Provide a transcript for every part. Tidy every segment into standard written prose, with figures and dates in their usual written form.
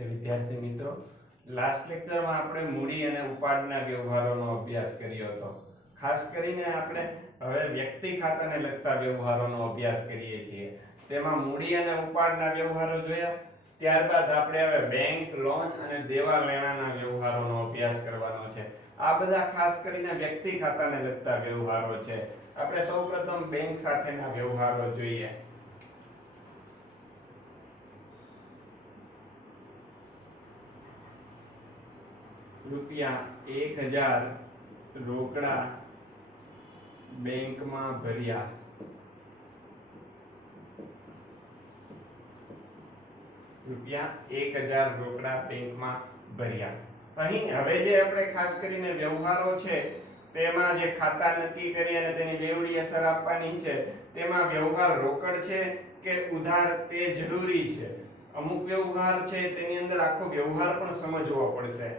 નમસ્તે વિદ્યાર્થી મિત્રો, લાસ્ટ લેક્ચરમાં આપણે મૂડી અને ઉપાડના વ્યવહારોનો અભ્યાસ કર્યો હતો. ખાસ કરીને આપણે હવે વ્યક્તિ ખાતાને લગતા વ્યવહારોનો અભ્યાસ કરીએ છીએ. તેમાં મૂડી અને ઉપાડના વ્યવહારો જોયા. ત્યારબાદ આપણે હવે બેંક, લોન અને દેવા લેણાના વ્યવહારોનો અભ્યાસ કરવાનો છે. આ બધા ખાસ કરીને વ્યક્તિ ખાતાને લગતા વ્યવહારો છે. આપણે સૌપ્રથમ બેંક સાથેના વ્યવહારો જોઈએ. રૂપિયા 1000 રોકડા બેંકમાં ભર્યા. રૂપિયા 1000 રોકડા બેંકમાં ભર્યા. અહીં હવે જે આપણે ખાસ કરીને વ્યવહારો છે તેમાં જે ખાતા નક્કી કરી અને તેની બેવડી અસર આપવાની છે, તેમાં વ્યવહાર રોકડ છે કે ઉધાર તે જરૂરી છે. અમુક વ્યવહાર છે તેની અંદર આખો વ્યવહાર પણ સમજવો પડશે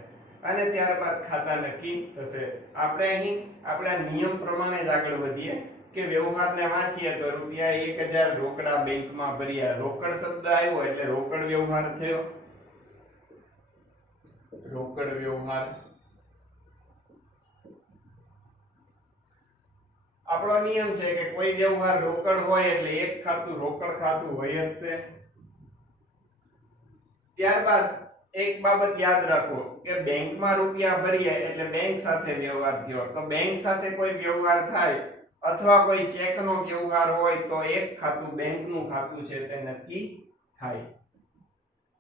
અને ત્યારબાદ ખાતા નક્કી થશે. આપણે અહીં આપણા નિયમ પ્રમાણે જ આગળ વધીએ કે વ્યવહારને વાંચીએ તો રૂપિયા 1000 રોકડા બેંકમાં ભર્યા. રોકડ શબ્દ આવ્યો એટલે રોકડ વ્યવહાર થયો. રોકડ વ્યવહાર આપણો નિયમ છે કે કોઈ વ્યવહાર રોકડ હોય એટલે એક ખાતું રોકડ ખાતું હોય જ તે. ત્યારબાદ એક બાબત યાદ રાખો કે બેંકમાં રૂપિયા ભરીએ એટલે બેંક સાથે વ્યવહાર થયો. તો બેંક સાથે કોઈ વ્યવહાર થાય અથવા કોઈ ચેકનો વ્યવહાર હોય તો એક ખાતું બેંકનું ખાતું છે તે નક્કી થાય.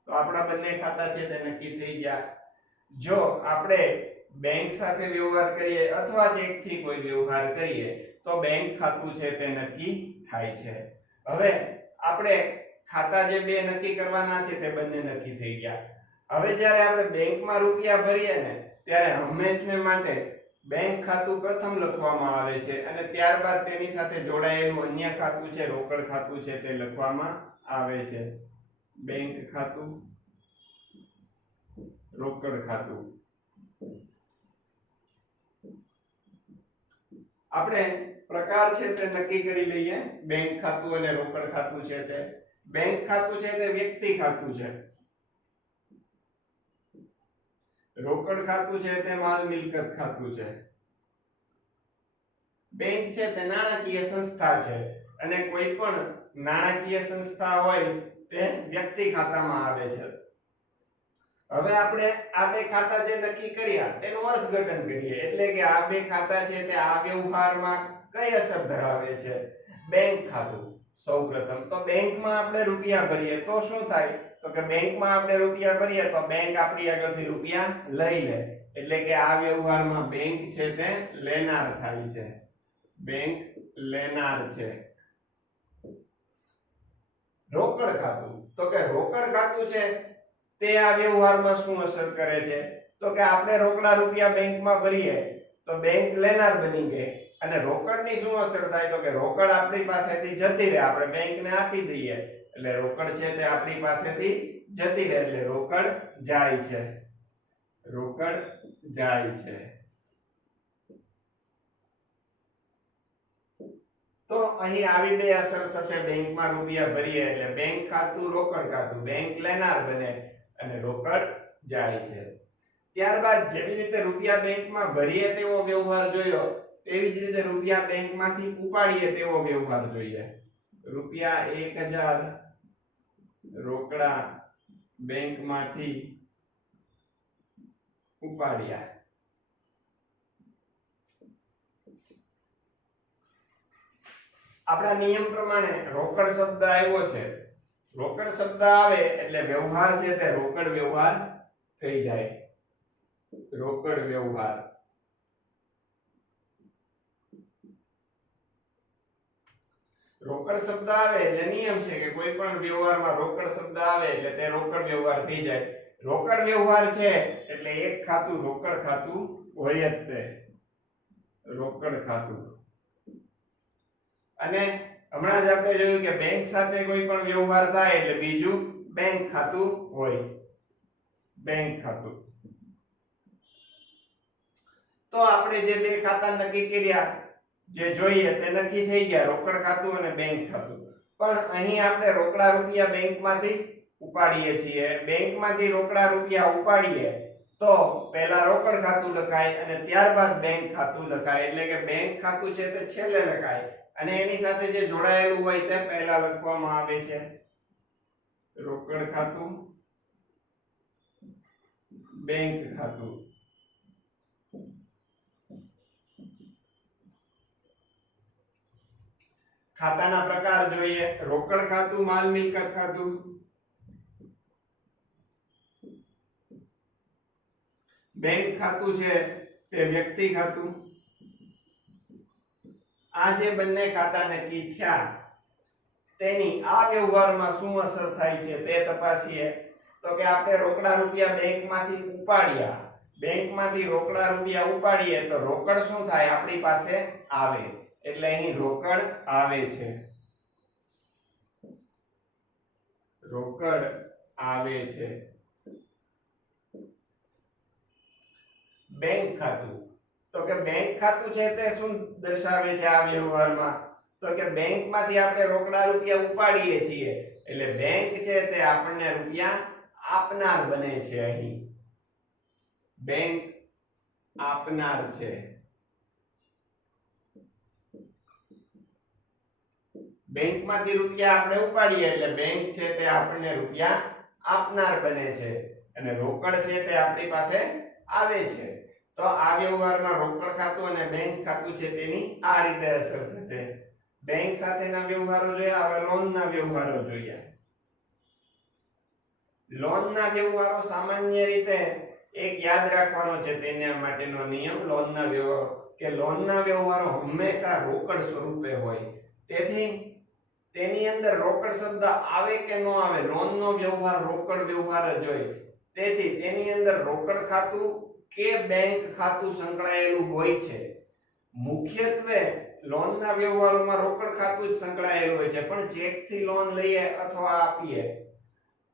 તો આપણા બંને ખાતા છે તે નક્કી થઈ ગયા. જો આપણે બેંક સાથે વ્યવહાર કરીએ અથવા ચેકથી કોઈ વ્યવહાર કરીએ તો બેંક ખાતું છે તે નક્કી થાય છે. હવે આપણે ખાતા જે બે નક્કી કરવાના છે તે બંને નક્કી થઈ ગયા. હવે જ્યારે આપણે બેંકમાં રૂપિયા ભરીએ ને ત્યારે હંમેશને માટે બેંક ખાતું પ્રથમ લખવામાં આવે છે અને ત્યારબાદ તેની સાથે જોડાયેલું અન્ય ખાતું છે રોકડ ખાતું છે તે લખવામાં આવે છે. બેંક ખાતું, રોકડ ખાતું. આપણે પ્રકાર છે તે નક્કી કરી લઈએ. બેંક ખાતું અને રોકડ ખાતું છે તે. બેંક ખાતું છે તે વ્યક્તિ ખાતું છે. રોકડ ખાતું છે તે માલ મિલકત ખાતું છે. બેંક છે તે નાણાકીય સંસ્થા છે અને કોઈ પણ નાણાકીય સંસ્થા હોય તે વ્યક્તિ ખાતામાં આવે છે. હવે આપણે આ બે ખાતા જે નક્કી કર્યા તેનું અર્થઘટન કરીએ. એટલે કે આ બે ખાતા છે તે આ વ્યવહારમાં કઈ અસર ધરાવે છે. બેંક ખાતું સૌપ્રથમ તો બેંકમાં આપણે રૂપિયા ભરીએ તો શું થાય? તો કે બેંકમાં આપણે રૂપિયા ભરીએ તો બેંક આપણી આગળથી રૂપિયા લઈ લે. એટલે કે આ વ્યવહારમાં બેંક છે તે લેનાર થાય છે. બેંક લેનાર છે. રોકડ ખાતું તો કે રોકડ ખાતું છે તે આ વ્યવહારમાં શું અસર કરે છે? તો કે આપણે રોકડા રૂપિયા બેંકમાં ભરીએ તો બેંક લેનાર બની ગઈ. અને રોકડની શું અસર થાય? તો કે રોકડ આપણી પાસેથી જતી રહે. આપણે બેંકને આપી દઈએ એટલે રોકડ છે તે આપણી પાસેથી જતી રહે એટલે રોકડ જાય છે. રોકડ જાય છે. તો અહીં આવી બે અસર થશે. બેંકમાં રૂપિયા ભરીએ એટલે બેંક ખાતું, રોકડ ખાતું. બેંક લેનાર બને અને રોકડ જાય છે. ત્યારબાદ જેવી રીતે રૂપિયા બેંકમાં ભરીએ તેવો વ્યવહાર જોયો, તેવી જ રીતે રૂપિયા બેંકમાંથી ઉપાડીએ તેવો વ્યવહાર જોઈએ. રૂપિયા 1000 રોકડા બેંકમાંથી ઉપાડ્યા. આપણા નિયમ પ્રમાણે રોકડ શબ્દ આવ્યો છે. રોકડ શબ્દ આવે એટલે વ્યવહાર છે તે રોકડ વ્યવહાર થઈ જાય. રોકડ વ્યવહાર. રોકડ શબ્દ આવે એટલે નિયમ છે કે કોઈ પણ વ્યવહારમાં રોકડ શબ્દ આવે એટલે તે રોકડ વ્યવહાર થઈ જાય. રોકડ વ્યવહાર છે એટલે એક ખાતું રોકડ ખાતું હોય જ તે. રોકડ ખાતું. અને હમણાં જ આપણે જોયું કે બેંક સાથે કોઈ પણ વ્યવહાર થાય એટલે બીજું બેંક ખાતું હોય. બેંક ખાતું. તો આપણે જે બે ખાતા નક્કી કર્યા, જે જોઈએ તે નક્કી થઈ ગયા, રોકડ ખાતું અને બેંક ખાતું. પણ અહીં આપણે રોકડા રૂપિયા બેંકમાંથી ઉપાડીએ છીએ, બેંકમાંથી રોકડા રૂપિયા ઉપાડીએ તો પહેલા રોકડ ખાતું લખાય અને ત્યારબાદ બેંક ખાતું લખાય, એટલે કે બેંક ખાતું છે તે છેલ્લે લખાય અને એની સાથે જે જોડાયેલું હોય તે પહેલા લખવામાં આવે છે. રોકડ ખાતું, બેંક ખાતું. ખાતાના પ્રકાર જોઈએ. રોકડ ખાતું, માલ મિલકત ખાતું. બેંક ખાતું છે તે વ્યક્તિ ખાતું. આ જે બંને ખાતા નક્કી થયા તેની આ વ્યવહારમાં શું અસર થાય છે તે તપાસીએ. તો કે આપણે રોકડા રૂપિયા બેંકમાંથી ઉપાડ્યા, બેંકમાંથી રોકડા રૂપિયા ઉપાડીએ તો રોકડ શું થાય? આપણી પાસે આવે, એટલે અહીં રોકડ આવે છે. રોકડ આવે છે. બેંક ખાતું, તો કે બેંક ખાતું છે તે શું દર્શાવે છે આ વ્યવહારમાં? તો કે બેંકમાંથી આપણે રોકડા રૂપિયા ઉપાડીએ છીએ એટલે બેંક છે તે આપણને રૂપિયા આપનાર બને છે. અહીં બેંક આપનાર છે. બેંકમાંથી રૂપિયા આપણે ઉપાડીએ એટલે બેંક છે તે આપણને રૂપિયા આપનાર બને છે અને રોકડ છે તે આપણી પાસે આવે છે. તો આ વ્યવહારમાં રોકડ ખાતું અને બેંક ખાતું છે તેની આ રીતે અસર થશે. બેંક સાથેના વ્યવહારો જોયા, હવે લોનના વ્યવહારો જોઈએ. લોનના વ્યવહારો સામાન્ય રીતે એક યાદ રાખવાનો છે તેના માટેનો નિયમ લોનના વ્યવહારો, કે લોનના વ્યવહારો હંમેશા રોકડ સ્વરૂપે હોય. તેથી તેની અંદર રોકડ શબ્દ આવે કે ન આવે, લોનનો વ્યવહાર રોકડ વ્યવહાર જ હોય. તેથી તેની અંદર રોકડ ખાતું કે બેંક ખાતું સંકળાયેલું હોય છે. મુખ્યત્વે લોનના વ્યવહારોમાં રોકડ ખાતું જ સંકળાયેલું હોય છે, પણ ચેકથી લોન લઈએ અથવા આપીએ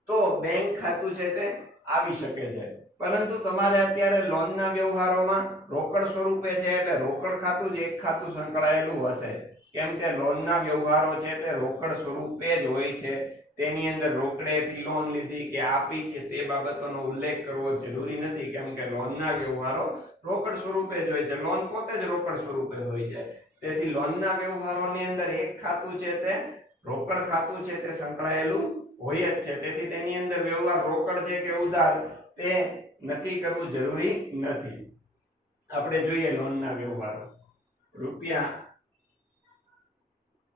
તો બેંક ખાતું છે તે આવી શકે છે. પરંતુ તમારે અત્યારે લોનના વ્યવહારોમાં રોકડ સ્વરૂપે છે એટલે રોકડ ખાતું જ એક ખાતું સંકળાયેલું હશે. કેમ કે લોનના વ્યવહારો છે તે રોકડ સ્વરૂપે જ હોય છે. તેની અંદર રોકડેથી લોન લીધી કે આપી કે તે બાબતોનો ઉલ્લેખ કરવો જરૂરી નથી, કેમ કે લોનના વ્યવહારો રોકડ સ્વરૂપે જ હોય છે. લોન પોતે જ રોકડ સ્વરૂપે હોય છે. તેથી લોનના વ્યવહારોની અંદર એક ખાતું છે તે રોકડ ખાતું છે તે સંકળાયેલું હોય જ છે. તેથી તેની અંદર વ્યવહાર રોકડ છે કે ઉધાર તે નક્કી કરવું જરૂરી નથી. આપણે જોઈએ લોનના વ્યવહારો. રૂપિયા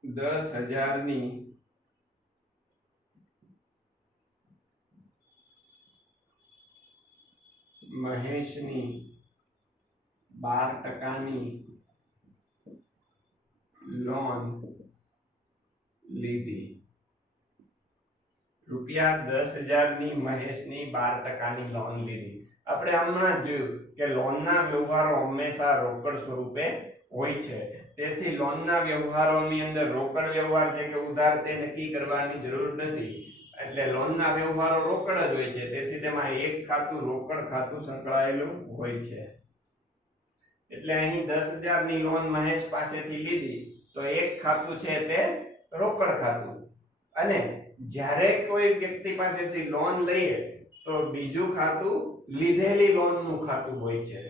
10,000 ની મહેશની 12% લોન લીધી. રૂપિયા 10,000 ની મહેશની 12% લોન લીધી. આપણે હમણાં જ જોયું કે લોનના વ્યવહારો હંમેશા રોકડ સ્વરૂપે હોય છે. તેથી લોનના વ્યવહારોની અંદર રોકડ વ્યવહાર છે કે ઉધાર તે નક્કી કરવાની જરૂર નથી. એટલે લોનના વ્યવહારો રોકડ જ હોય છે. તેથી તેમાં એક ખાતું રોકડ ખાતું સંકળાયેલું હોય છે. એટલે અહીં 10,000 ની લોન મહેશ પાસેથી લીધી તો એક ખાતું છે તે રોકડ ખાતું, અને જ્યારે કોઈ વ્યક્તિ પાસેથી લોન લઈએ તો બીજું ખાતું લીધેલી લોનનું ખાતું હોય છે.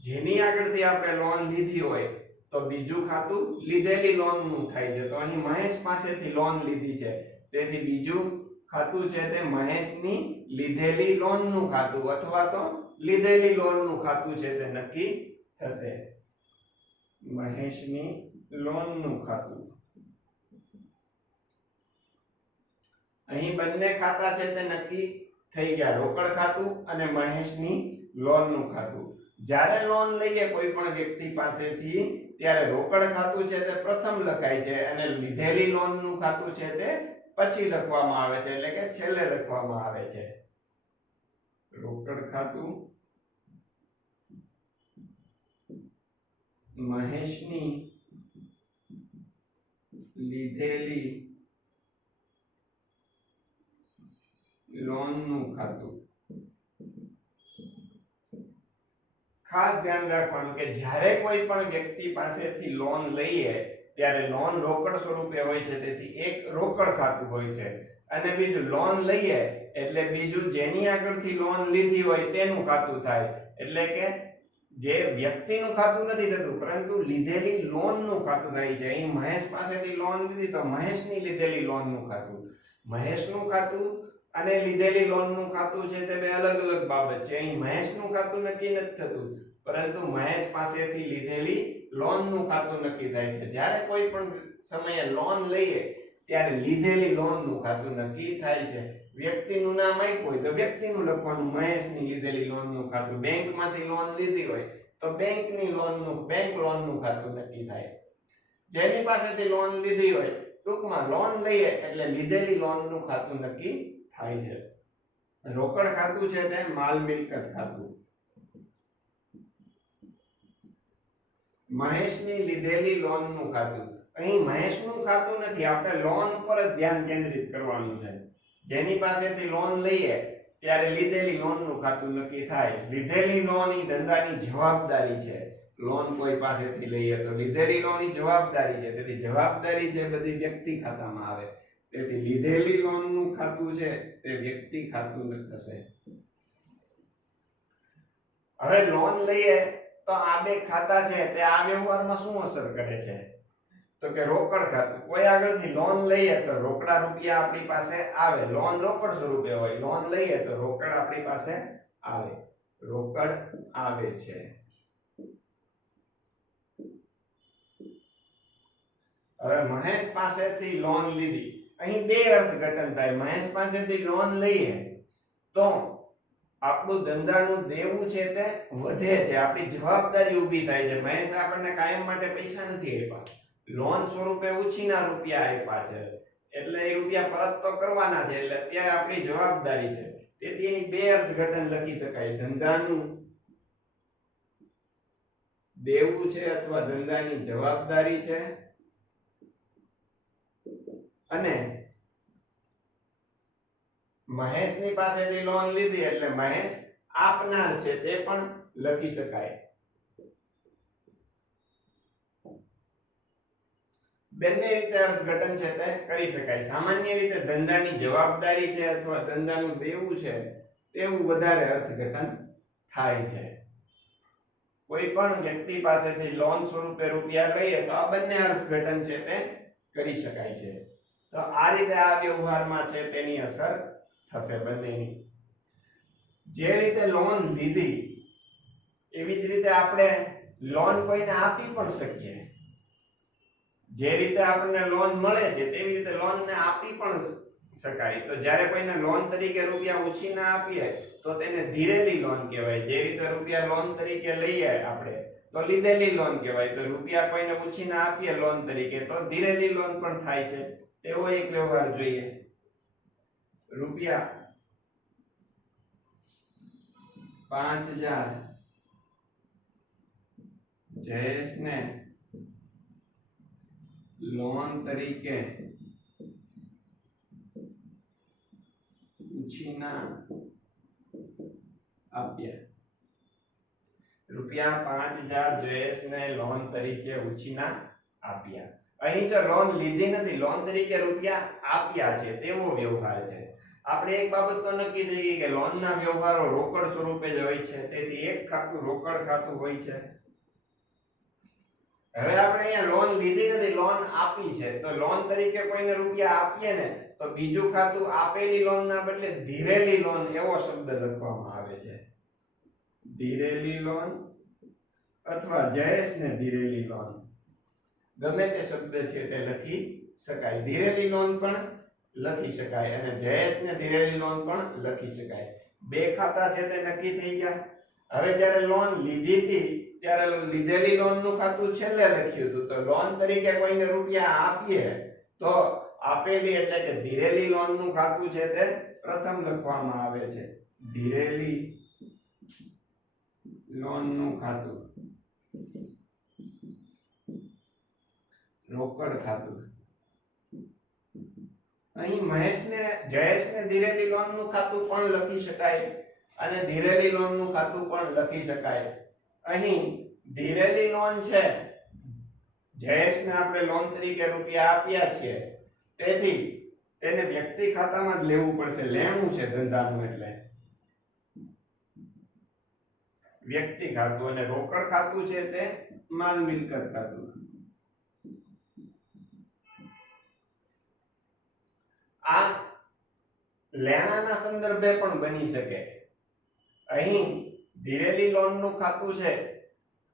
જેની આગળથી આપણે લોન લીધી હોય તો બીજું ખાતું લીધેલી લોનનું થાય છે. તો અહીં મહેશ પાસેથી લોન લીધી છે તેથી બીજું ખાતું છે તે મહેશની લીધેલી લોનનું ખાતું અથવા તો લીધેલી લોનનું ખાતું છે તે નક્કી થશે. મહેશની લોનનું ખાતું. અહીં બંને ખાતા છે તે નક્કી થઈ ગયા, રોકડ ખાતું અને મહેશની લોનનું ખાતું. જ્યારે લોન લઈએ કોઈ પણ વ્યક્તિ પાસેથી ત્યારે રોકડ ખાતું છે તે પ્રથમ લખાય છે અને લીધેલી લોનનું ખાતું છે તે પછી લખવામાં આવે છે, એટલે કે છેલ્લે લખવામાં આવે છે. રોકડ ખાતું, મહેશની લીધેલી લોનનું ખાતું. ખાસ ધ્યાન રાખવાનું કે જ્યારે કોઈ પણ વ્યક્તિ પાસેથી લોન લઈએ ત્યારે લોન રોકડ સ્વરૂપે હોય છે. તેથી એક રોકડ ખાતું હોય છે અને બીજું લોન લઈએ એટલે બીજું જેની આગળથી લોન લીધી હોય તેનું ખાતું થાય, એટલે કે જે વ્યક્તિનું ખાતું નથી થતું પરંતુ લીધેલી લોનનું ખાતું થાય છે. અહીં મહેશ પાસેથી લોન લીધી તો મહેશની લીધેલી લોનનું ખાતું, મહેશનું ખાતું અને લીધેલી લોનનું ખાતું છે તે બે અલગ અલગ બાબત છે. અહીં મહેશનું ખાતું નક્કી નથી થતું પરંતુ મહેશ પાસેથી લીધેલી લોનનું ખાતું નક્કી થાય છે. જ્યારે કોઈ પણ સમયે લોન લઈએ ત્યારે લીધેલી લોનનું ખાતું નક્કી થાય છે. વ્યક્તિનું નામ આપ્યું હોય તો વ્યક્તિનું લખવાનું, મહેશની લીધેલી લોનનું ખાતું. બેંકમાંથી લોન લીધી હોય તો બેંકની લોનનું, બેંક લોનનું ખાતું નક્કી થાય. જેની પાસેથી લોન લીધી હોય, ટૂંકમાં લોન લઈએ એટલે લીધેલી લોનનું ખાતું નક્કી થાય છે. રોકડ ખાતું છે તે માલ મિલકત ખાતું. મહેશની લીધેલી લોનનું ખાતું. અહીં મહેશનું ખાતું નથી, આપણે લોન ઉપર જ ધ્યાન કેન્દ્રિત કરવાનું છે. જેની પાસેથી લોન લઈએ ત્યારે લીધેલી લોનનું ખાતું નક્કી થાય. લીધેલી લોન એ ધંધાની જવાબદારી છે. લોન કોઈ પાસેથી લઈએ તો લીધેલી લોન એ જવાબદારી છે, તેથી જવાબદારી છે બધી વ્યક્તિ ખાતામાં આવે. તેથી લીધેલી લોનનું ખાતું છે તે વ્યક્તિ ખાતું થશે. હવે લોન લઈએ તો આ બે ખાતા છે તે આ વ્યવહારમાં શું અસર કરે છે? તો કે રોકડ ખાતું. કોઈ આગળથી લોન લઈએ તો રોકડા રૂપિયા આપણી પાસે આવે. લોન રોકડ સ્વરૂપે હોય, લોન લઈએ તો રોકડ આપણી પાસે આવે, રોકડ આવે છે. હવે મહેશ પાસેથી લોન લીધી, અહીં બે અર્થઘટન થાય. મહેશ પાસેથી લોન લઈએ તો આપણું ધંધાનું દેવું છે તે વધે છે, આપણી જવાબદારી ઊભી થાય છે. મહેશ આપણને કાયમ માટે પૈસા નથી આપ્યા, લોન સ્વરૂપે ઉછીના રૂપિયા આપ્યા છે, એટલે એ રૂપિયા પરત તો કરવાના છે, એટલે અત્યારે આપણી જવાબદારી છે. તેથી અહીં બે અર્થઘટન લખી શકાય. ધંધાનું દેવું છે અથવા ધંધાની જવાબદારી છે, અને મહેશની પાસેથી લોન લીધી એટલે મહેશ આપનાર છે તે પણ લખી શકાય. બંને રીતે અર્થઘટન છે તે કરી શકાય. સામાન્ય રીતે ધંધાની જવાબદારી છે અથવા ધંધાનું દેવું છે તેવું વધારે અર્થઘટન થાય છે. કોઈ પણ વ્યક્તિ પાસેથી લોન સ્વરૂપે રૂપિયા લઈએ તો આ બંને અર્થઘટન છે તે કરી શકાય છે. તો આ રીતે આ વ્યવહારમાં છે તેની અસર થશે બંનેની. જે રીતે લોન લીધી એવી જ રીતે આપણે લોન કોઈને આપી પણ શકીએ. જે રીતે આપણને લોન મળે છે તેવી રીતે લોનને આપી પણ શકાય. તો જ્યારે કોઈને લોન તરીકે રૂપિયા ઉછીના આપીએ તો તેને ધીરેલી લોન કહેવાય. જે રીતે રૂપિયા લોન તરીકે લઈએ આપણે તો લીધેલી લોન કહેવાય. તો રૂપિયા કોઈને ઉછીના આપીએ લોન તરીકે તો ધીરેલી લોન પણ થાય છે. તેવો એક વ્યવહાર જોઈએ. રૂપિયા 5000 જયેશને લોન તરીકે ઉછીના આપ્યા. રૂપિયા 5000 જયેશને લોન તરીકે ઉછીના આપ્યા. અહીં તો લોન લીધી નથી, લોન તરીકે રૂપિયા આપ્યા છે તેવો વ્યવહાર છે. આપણે એક બાબત તો નક્કી થઈ કે લોનના વ્યવહારો રોકડ સ્વરૂપે જ હોય છે, તેથી એક ખાતું રોકડ ખાતું હોય છે. હવે આપણે અહીંયા લોન લીધી નથી, લોન આપી છે. તો લોન તરીકે કોઈને રૂપિયા આપીએ ને તો બીજું ખાતું આપેલી લોનના બદલે ધીરેલી લોન એવો શબ્દ લખવામાં આવે છે. ધીરેલી લોન અથવા જયેશને ધીરેલી લોન, ગમે તે શબ્દ છે તે લખી શકાય. ધીરેલી લોન પણ લખી શકાય અને જયેશને ધીરેલી લોન પણ લખી શકાય. બે ખાતા છે તે નક્કી થઈ ગયા. હવે જ્યારે લોન લીધી હતી ત્યારે લીધેલી લોનનું ખાતું છેલ્લે લખ્યું હતું. તો લોન તરીકે કોઈને રૂપિયા આપીએ તો આપેલી એટલે કે ધીરેલી લોનનું ખાતું છે તે પ્રથમ લખવામાં આવે છે. ધીરેલી લોનનું ખાતું, રોકડ ખાતું. અહીં જયેશને ધીરેલી લોનનું ખાતું પણ લખી શકાય અને ધીરેલી લોનનું ખાતું પણ લખી શકાય. અહીં ધીરેલી લોન છે, જયેશને આપણે લોન તરીકે રૂપિયા આપ્યા છે, તેથી તેને વ્યક્તિ ખાતામાં જ લેવું પડશે. લેણું છે ધંધાનું એટલે વ્યક્તિ ખાતું, અને રોકડ ખાતું છે તે માલ મિલકત ખાતું. આ લેણાના સંદર્ભે પણ બની શકે. અહીં ધીરેલી લોનનું ખાતું છે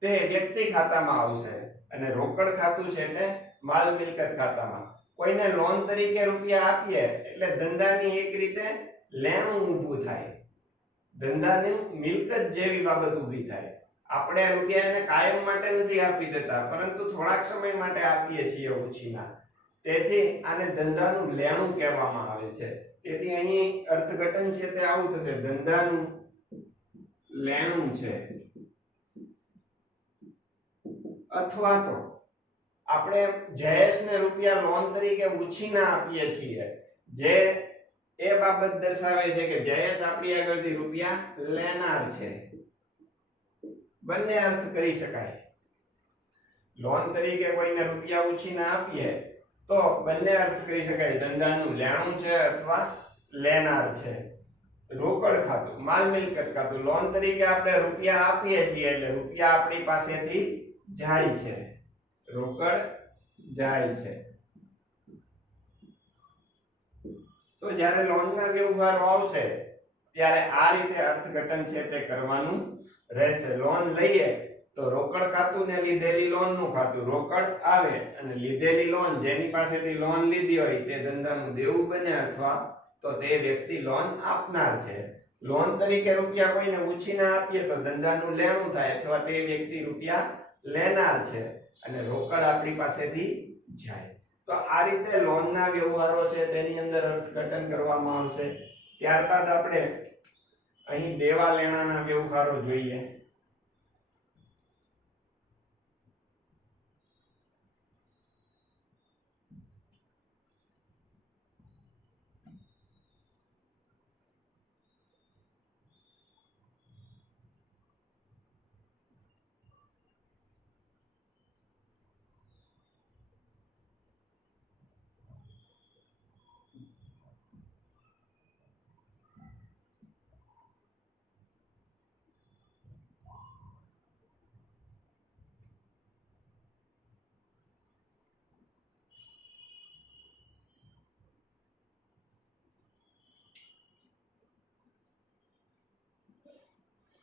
તે વ્યક્તિ ખાતામાં આવશે અને રોકડ ખાતું છે તે માલ મિલકત ખાતામાં. કોઈને લોન તરીકે રૂપિયા આપીએ એટલે ધંધાની એક રીતે લેણું ઊભું થાય, ધંધાની મિલકત જેવી બાબત ઊભી થાય. આપણે રૂપિયા એને કાયમ માટે નથી આપી દેતા, પરંતુ થોડાક સમય માટે આપીએ છીએ ઉછીના. તેથી આને ધંધાનું લેણું કહેવામાં આવે છે. તેથી અહીં અર્થઘટન છે તે આવું થશે: ધંધાનું લેણું છે. અથવા તો આપણે જયેશને રૂપિયા લોન તરીકે ઉછીના આપીએ છીએ, જે એ બાબત દર્શાવે છે કે જયેશ આપણી આગળથી રૂપિયા લેનાર છે. બંને અર્થ કરી શકાય. લોન તરીકે કોઈને રૂપિયા ઉછીના આપીએ તો બંને અર્થ કરી શકાય: ધંધાનું લેણું છે અથવા લેનાર છે. રોકડ ખાતું, માલ મિલકત ખાતું. લોન તરીકે આપણે રૂપિયા આપીએ છીએ એટલે રૂપિયા આપણી પાસેથી જાય છે, રોકડ જાય છે. તો જ્યારે લોનના વ્યવહારો આવશે ત્યારે આ રીતે અર્થઘટન છે તે કરવાનું રહેશે. લોન લઈએ તો રોકડ ખાતું ને લીધેલી લોનનું ખાતું. રોકડ આવે અને લીધેલી લોન, જેની પાસેથી લોન લીધી હોય તે ધંધાનું દેવું બને, અથવા તો તે વ્યક્તિ લોન આપનાર છે. લોન તરીકે રૂપિયા કોઈને ઉછીના આપીએ તો ધંધાનું લેણું થાય, અથવા તે વ્યક્તિ રૂપિયા લેનાર છે અને રોકડ આપણી પાસેથી જાય. તો આ રીતે લોનના વ્યવહારો છે તેની અંદર અર્થઘટન કરવામાં આવશે. ત્યારબાદ આપણે અહીં દેવા લેણાના વ્યવહારો જોઈએ.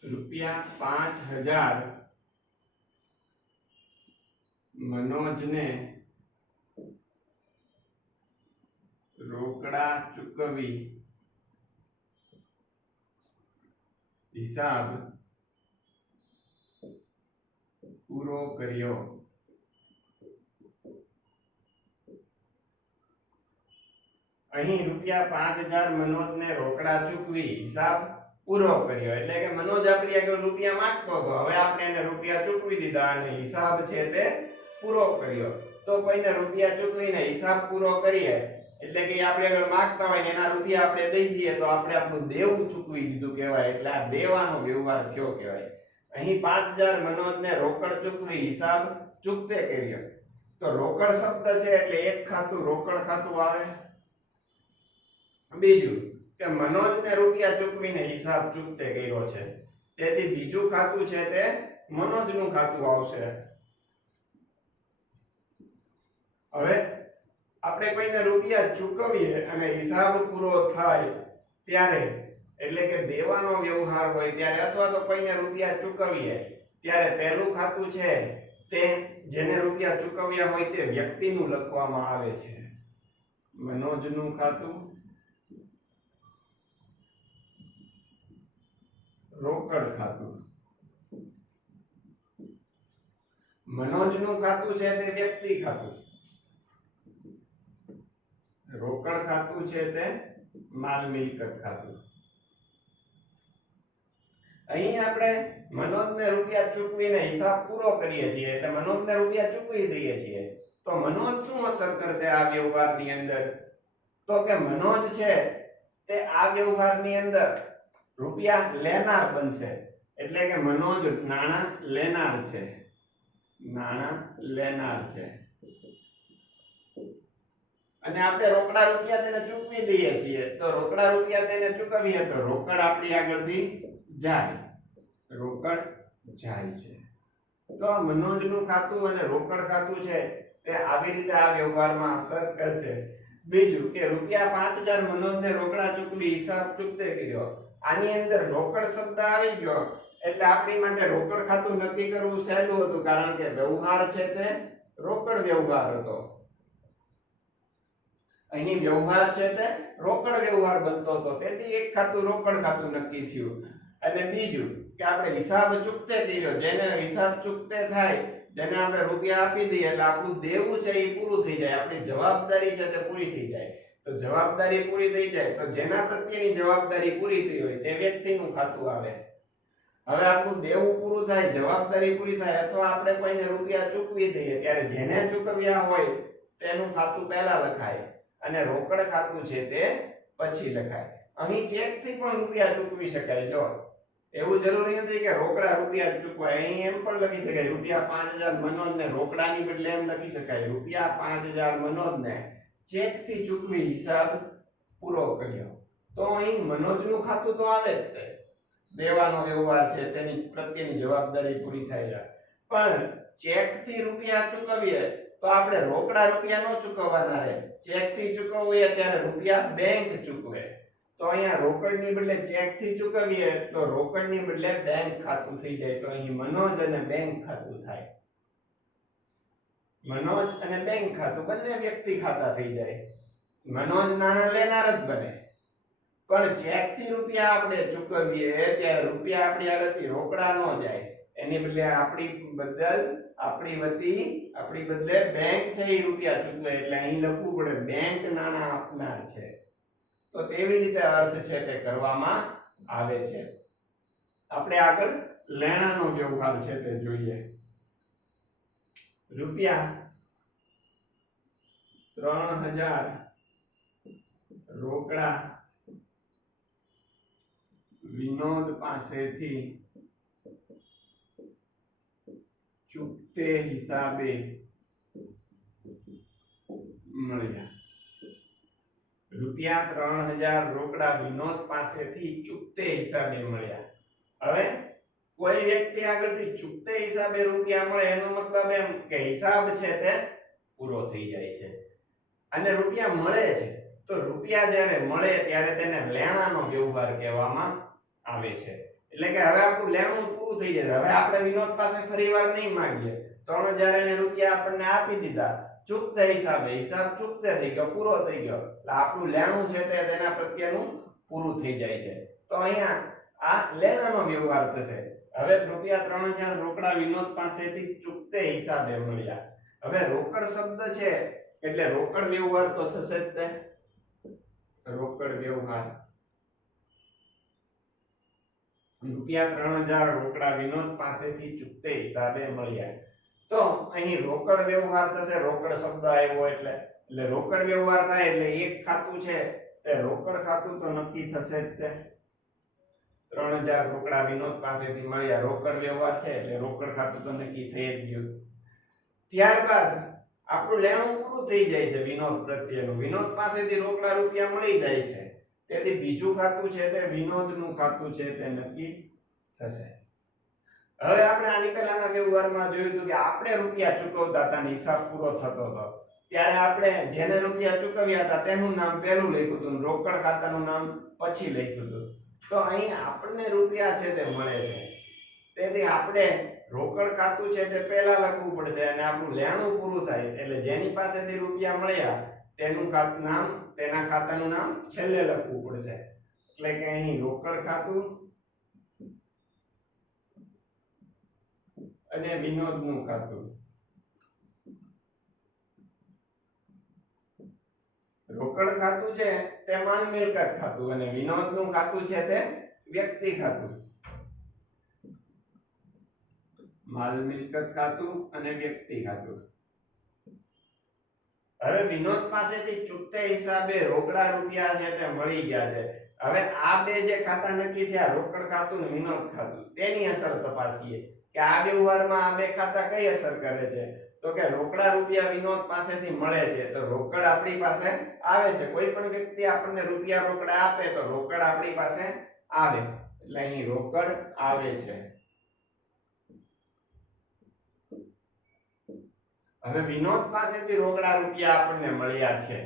રૂપિયા 5000 મનોજને રોકડા ચૂકવી હિસાબ પૂરો કર્યો. અહીં રૂપિયા 5000 મનોજને રોકડા ચૂકવી હિસાબ પૂરો કર્યો એટલે કે મનોજ આપણી આગળ રૂપિયા માંગતો હતો, હવે આપણે એને રૂપિયા ચૂકવી દીધા અને હિસાબ છે તે પૂરો કર્યો. તો કોઈને રૂપિયા ચૂકવીને હિસાબ પૂરો કરીએ એટલે કે આપણે આગળ માંગતા હોય ને એના રૂપિયા આપણે દઈ દઈએ તો આપણે આપણું દેવું ચૂકવી દીધું કહેવાય. એટલે આ દેવાનો વ્યવહાર થયો કહેવાય. અહીં 5000 મનોજને રોકડ ચૂકવી હિસાબ ચૂકતે કર્યો. તો રોકડ શબ્દ છે એટલે એક ખાતું રોકડ ખાતું આવે. બીજું કે મનોજને રૂપિયા ચૂકવીને હિસાબ ચૂકતે કર્યો છે, તેથી બીજું ખાતું છે તે મનોજનું ખાતું આવશે. હવે આપણે કોઈને રૂપિયા ચૂકવીએ અને હિસાબ પૂરો થાય ત્યારે, એટલે કે દેવાનો વ્યવહાર હોય ત્યારે, અથવા તો કોઈને રૂપિયા ચૂકવીએ ત્યારે પહેલું ખાતું છે તે જેને રૂપિયા ચૂકવ્યા હોય તે વ્યક્તિનું લખવામાં આવે છે. મનોજનું ખાતું, રોકડ ખાતું. મનોજનું ખાતું છે તે વ્યક્તિ ખાતું, રોકડ ખાતું છે તે માલ મિલકત ખાતું. અહીં આપણે મનોજને રૂપિયા ચૂકવીને હિસાબ પૂરો કરીએ છીએ એટલે મનોજને રૂપિયા ચૂકવી દઈએ છીએ. તો મનોજ શું અસર કરશે આ વ્યવહારની અંદર? તો કે મનોજ છે તે આ વ્યવહારની અંદર રૂપિયા લેનાર બનશે. એટલે કે મનોજ નાણાં લેનાર છે, નાણાં લેનાર છે. અને આપણે રોકડા રૂપિયા તેને ચૂકવી દઈએ છીએ, તો રોકડા રૂપિયા તેને ચૂકવીએ તો રોકડ આપણી આગળથી જાય, રોકડ જાય છે. તો મનોજનું ખાતું અને રોકડ ખાતું છે તે આવી રીતે આ વ્યવહારમાં અસર કરશે. બીજું કે ₹5000 મનોજને રોકડા ચૂકવી હિસાબ ચૂકતે કર્યો. આની અંદર રોકડ શબ્દ આવી ગયો એટલે આપણી માટે રોકડ ખાતું નક્કી કરવું સહેલું હતું, કારણ કે વ્યવહાર છે તે રોકડ વ્યવહાર હતો. અહીં વ્યવહાર છે તે રોકડ વ્યવહાર બનતો હતો, તેથી એક ખાતું રોકડ ખાતું નક્કી થયું. અને બીજું કે આપણે હિસાબ ચૂકતે કર્યો, જેને હિસાબ ચૂકતે થાય, જેને આપણે રૂપિયા આપી દઈએ એટલે આપણું દેવું છે એ પૂરું થઈ જાય, આપણી જવાબદારી છે તે પૂરી થઈ જાય. તો જવાબદારી પૂરી થઈ જાય તો જેના પ્રત્યેની જવાબદારી પૂરી થઈ હોય તે વ્યક્તિનું ખાતું આવે. હવે આપણું દેવું પૂરું થાય, જવાબદારી પૂરી થાય, અથવા આપણે કોઈને રૂપિયા ચૂકવી દઈએ ત્યારે જેને ચૂકવ્યા હોય તેનું ખાતું પહેલા લખાય અને રોકડ ખાતું છે તે પછી લખાય. અહીં ચેક થી પણ રૂપિયા ચૂકવી શકાય. જો એવું જરૂરી નથી કે રોકડા રૂપિયા ચૂકવાય, અહીં એમ પણ લખી શકાય ₹5000 મનોજને રોકડાની બદલે એમ લખી શકાય ₹5000 મનોજને ચેક થી ચૂકવી હિસાબ પૂરો કર્યો. તો અહીં મનોજનું ખાતું તો આવે જ તે, દેવાનો વ્યવહાર છે તેની પ્રત્યેની જવાબદારી પૂરી થાય છે. પણ ચેક થી રૂપિયા ચૂકવીએ તો આપણે રોકડા રૂપિયા ન ચૂકવવાના રહે, ચેક થી ચૂકવીએ ત્યારે રૂપિયા બેંક ચૂકવે. તો અહીંયા રોકડની બદલે ચેક થી ચૂકવીએ તો રોકડની બદલે બેંક ખાતું થઈ જાય. તો અહીં મનોજ અને બેંક ખાતું થાય. મનોજ અને બેંક ખાતું બંને વ્યક્તિ ખાતા થઈ જાય. મનોજ નાણાં લેનાર જ બને, પણ ચેક થી રૂપિયા આપણે ચૂકવીએ ત્યારે રૂપિયા આપણી આગળથી રોકડા ન જાય, એની બદલે આપણી બદલે બેંક છે એ રૂપિયા ચૂકવે. એટલે અહીં લખવું પડે બેંક નાણાં આપનાર છે. તો તેવી રીતે અર્થ છે તે કરવામાં આવે છે. આપણે આગળ લેણાનો વ્યવહાર છે તે જોઈએ. ₹3000 રોકડા વિનોદ પાસેથી ચૂકતે હિસાબે મળ્યા. ₹3000 રોકડા વિનોદ પાસેથી ચૂકતે હિસાબે મળ્યા. હવે કોઈ વ્યક્તિ આગળથી ચૂકતે હિસાબે રૂપિયા મળે એનો મતલબ એમ કે હિસાબ છે તે પૂરો થઈ જાય છે અને રૂપિયા મળે છે. તો રૂપિયા જ્યારે મળે ત્યારે તેને લેણાનો વ્યવહાર કહેવામાં આવે છે. એટલે કે હવે આપણું લેણું પૂરું થઈ જાય. હવે આપણે વિનોદ પાસે ફરીવાર નહીં માંગીએ. 3000 એને રૂપિયા આપણને આપી દીધા ચૂકતે હિસાબે, હિસાબ ચૂકતે થઈ ગયો, પૂરો થઈ ગયો, એટલે આપણું લેણું છે તે તેના પ્રત્યેનું પૂરું થઈ જાય છે. તો અહીંયા આ લેણાનો વ્યવહાર થશે. હવે ₹3000 રોકડા વિનોદ પાસેથી ચૂકતે હિસાબે મળ્યા. હવે રોકડ શબ્દ છે એટલે રોકડ વ્યવહાર તો થશે જ તે. રોકડ વ્યવહાર ₹3000 રોકડા વિનોદ પાસેથી ચૂકતે હિસાબે મળ્યા. તો અહીં રોકડ વ્યવહાર થશે, રોકડ શબ્દ આવ્યો એટલે રોકડ વ્યવહાર થાય એટલે એક ખાતું છે તે રોકડ ખાતું તો નક્કી થશે જ તે. 3000 રોકડા વિનોદ પાસેથી મળ્યા, રોકડ વ્યવહાર છે એટલે રોકડ ખાતું તો નક્કી થઈ જ ગયું. ત્યારબાદ આપણું લેણું પૂરું થઈ જાય છે વિનોદ પ્રત્યેનું, વિનોદ પાસેથી રોકડા રૂપિયા મળી જાય છે, તેથી બીજું ખાતું છે તે વિનોદનું ખાતું છે તે નક્કી થશે. હવે આપણે આની પહેલાના વ્યવહારમાં જોયું હતું કે આપણે રૂપિયા ચૂકવતા હતા, હિસાબ પૂરો થતો હતો ત્યારે આપણે જેને રૂપિયા ચૂકવ્યા હતા તેનું નામ પહેલું લખ્યું હતું, રોકડ ખાતાનું નામ પછી લખ્યું હતું. તો અહીં આપણને રૂપિયા છે તે મળે છે, તેથી આપણે રોકડ ખાતું છે તે પહેલા લખવું પડશે અને આપણું લેણું પૂરું થાય એટલે જેની પાસેથી રૂપિયા મળ્યા તેનું નામ, તેના ખાતાનું નામ છેલ્લે લખવું પડશે. એટલે કે અહીં રોકડ ખાતું અને વિનોદનું ખાતું. રોકડ ખાતું છે તે માલ મિલકત ખાતું અને વિનોદનું ખાતું છે તે વ્યક્તિ ખાતું. માલ મિલકત ખાતું અને વ્યક્તિ ખાતું. હવે વિનોદ પાસેથી ચૂકતે હિસાબે રોકડા રૂપિયા છે તે મળી ગયા છે. હવે આ બે જે ખાતા નક્કી થયા, રોકડ ખાતું અને વિનોદ ખાતું, તેની અસર તપાસીએ કે આ વ્યવહારમાં આ બે ખાતા કઈ અસર કરે છે. તો કે રોકડા રૂપિયા વિનોદ પાસેથી મળે છે તો રોકડ આપણી પાસે આવે છે કોઈ પણ વ્યક્તિ આપણને રૂપિયા રોકડા આપે તો રોકડ આપણી પાસે આવે એટલે અહીં રોકડ આવે છે હવે વિનોદ પાસેથી રોકડા રૂપિયા આપણને મળ્યા છે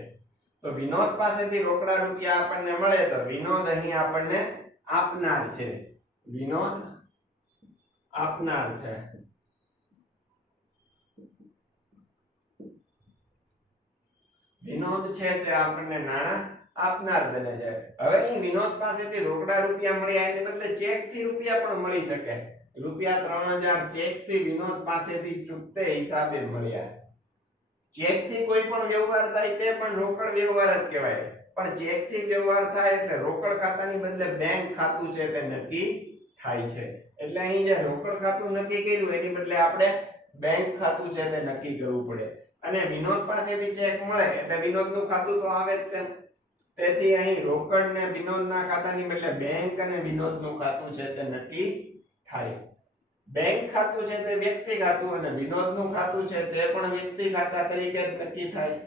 તો વિનોદ પાસેથી રોકડા રૂપિયા આપણને મળે તો વિનોદ અહીં આપણને આપનાર છે વિનોદ આપનાર છે વિનોદ છે તે આપણને નાણાં આપનાર બને છે હવે અહીં વિનોદ પાસેથી રોકડા રૂપિયા મળ્યા એને બદલે ચેક થી રૂપિયા પણ મળી શકે રૂપિયા 3000 ચેક થી વિનોદ પાસેથી ચૂકતે હિસાબે મળ્યા ચેક થી કોઈ પણ વ્યવહાર થાય તે પણ રોકડ વ્યવહાર જ કહેવાય પણ ચેક થી વ્યવહાર થાય એટલે રોકડ ખાતાની બદલે બેંક ખાતું છે તે નક્કી થાય છે એટલે અહીં જે રોકડ ખાતું નક્કી કર્યું એની બદલે આપણે બેંક ખાતું છે તે નક્કી કરવું પડે અને વિનોદ પાસેથી ચેક મળે એટલે વિનોદનું ખાતું તો આવે જ તેમ તેથી અહીં રોકડ ને વિનોદના ખાતાની બદલે બેંક અને વિનોદનું ખાતું છે તે નક્કી થાય બેંક ખાતું છે તે વ્યક્તિ ખાતું અને વિનોદનું ખાતું છે તે પણ વ્યક્તિ ખાતા તરીકે નક્કી થાય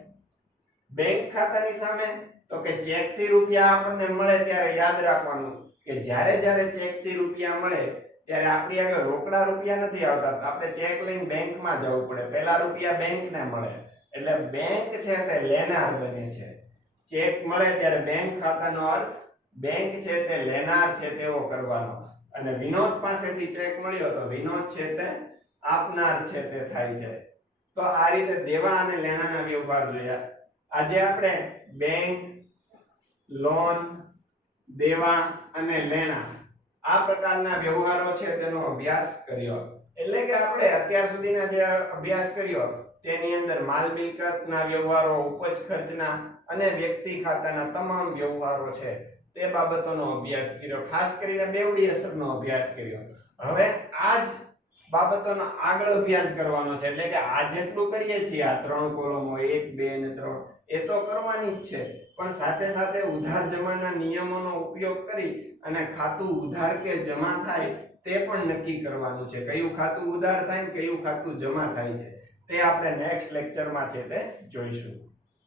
બેંક ખાતાની સામે તો કે ચેક થી રૂપિયા આપણને મળે ત્યારે યાદ રાખવાનું કે જ્યારે જ્યારે ચેક થી રૂપિયા મળે ત્યારે આપણી આગળ રોકડા રૂપિયા નથી આવતા આપણે ચેક લઈને બેંકમાં જવું પડે પહેલા રૂપિયા બેંકને મળે એટલે બેંક છે તે લેનાર બને છે ચેક મળે ત્યારે બેંક ખાતાનો અર્થ બેંક છે તે લેનાર છે તેવો કરવાનો અને વિનોદ પાસેથી ચેક મળ્યો તો વિનોદ છે તે આપનાર છે તે થાય છે તો આ રીતે દેવા અને લેણાના વ્યવહાર જોયા આજે આપણે બેંક લોન દેવા અને લેણા આ પ્રકારના વ્યવહારો છે તેનો અભ્યાસ કર્યો એટલે કે આપણે અત્યાર સુધીના જે અભ્યાસ કર્યો તેની અંદર માલ મિલકતના વ્યવહારો ઉપજ ખર્ચના અને વ્યક્તિ ખાતાના તમામ વ્યવહારો છે તે બાબતોનો અભ્યાસ કર્યો ખાસ કરીને બેવડી અસરનો અભ્યાસ કર્યો હવે આ જ બાબતોનો આગળ અભ્યાસ કરવાનો છે એટલે કે આ જેટલું કરીએ છીએ આ 3 કોલમો 1 2 અને 3 એ તો કરવાની જ છે પણ સાથે સાથે ઉધાર જમાના નિયમોનો ઉપયોગ કરી અને ખાતું ઉધાર કે જમા થાય તે પણ નક્કી કરવાનું છે કયું ખાતું ઉધાર થાય ને કયું ખાતું જમા થાય છે તે આપણે નેક્સ્ટ લેક્ચરમાં છે તે જોઈશું